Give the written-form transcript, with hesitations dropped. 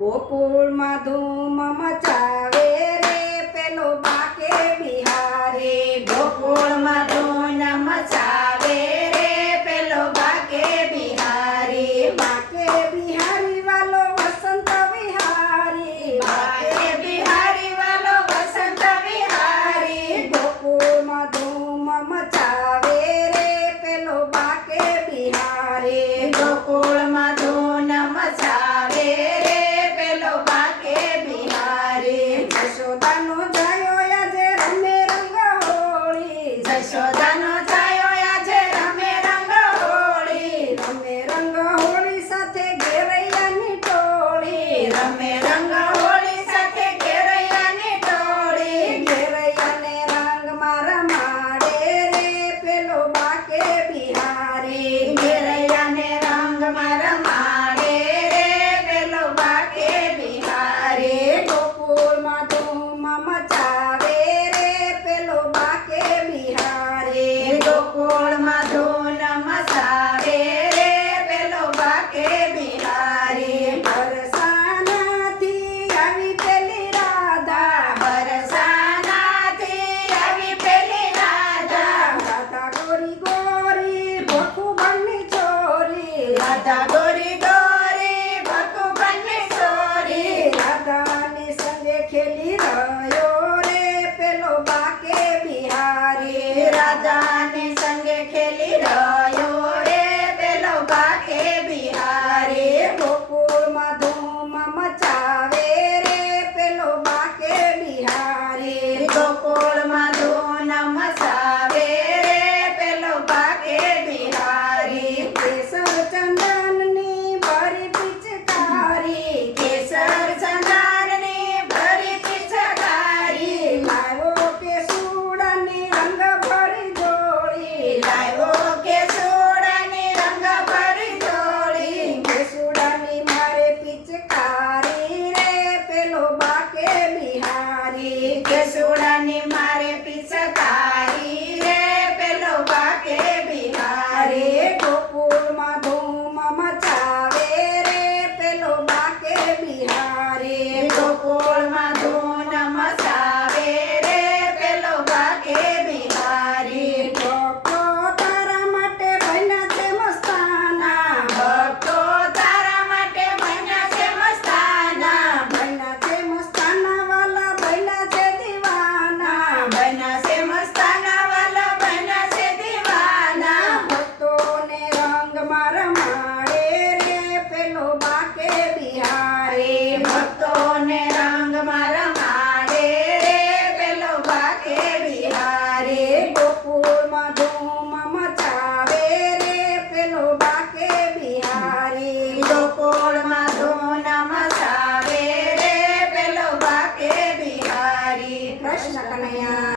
ગોકુળમાં ધૂમ મચાવે રે પેલો બાકે બિહારી. ગોકુળમાં ધૂન મચાવે રે પેલો બાકે બિહારી. બાકે બિહારી વાલો વસંત વિહારી. બાકે બિહારી વાલો વસંત વિહારી. ગોકુળમાં ધૂમ મચાવે રે પેલો બાકે બિહારી. ગોકુળમાં ધૂન મચાવે રે પેલો બાકે બિહારી. જશોદાનો જાયો આજે રમે રંગ હોળી. જશોદાનો જાયો આજે રમે રંગ હોળી. રમે રંગ હોળી સાથે ઘેરૈયાની ટોળી. રમે રંગ હોળી સાથે ઘેરૈયાની ટોળી. ઘેરૈયાને રંગમાં રમાડે રે પેલો બાકે બિહારી. ઘેરૈયાને રંગમાં રમાડે રે પેલો બાકે બિહારી. ગોકુળમાં ધૂમ મચાવે રે પેલો બાકે બિહારી. ગોકુળમાં ધૂન મચાવે રે પેલો બાકે બિહારી. બરસાનાથી આવી પેલી રાધા. બરસાનાથી આવી પેલી રાધા. રાધા ગોરી ગોરી ભખુબનની છોરી. રાધા ગોરી ગોરી ભકુબનની છોરી. રાધાની સંગે ખેલી રહ્યો રે પેલો બાકે બિહારી. રાધાની સંગે ખેલી રહ્યો રે પેલો બાકે બિહારી. ગોકુળમાં ધૂમ મચાવે રે પેલો બાકે બિહારી. ગોકુળમાં ધૂન મચાવે રે પેલો બાકે બિહારી. કેસર ચંદનની ભરી પિચકારી. કેસર ચંદનની ભરી પિચકારી. લાવ્યો કેસુડાની રંગ ભરી જોડી. લાવ્યો કેસુડાની રંગ ભરી જોડી. કેસુડાની મારે પિચકારી રે પેલો બાકે બિહારી. કેસુડાની મારે પિચકારી રે પેલો બાકે બિહારી. ગોકુળમાં ધૂમ મચાવે રે પેલો બાકે બિહારી. ગોકુળમાં ધૂન મચાવે રે પેલો બાકે બિહારી. ભક્તો તારા માટે બન્યા છે મસ્તાના. ભક્તો તારા માટે બન્યા છે મસ્તાના. બન્યા છે મસ્તાના વાલા બન્યા છે દીવાના. બન્યા છે મસ્તાના વાલા બન્યા છે દીવાના. ભક્તોને રંગમાં રમાડે રે પેલો બાકે બિહારી. ભક્તોને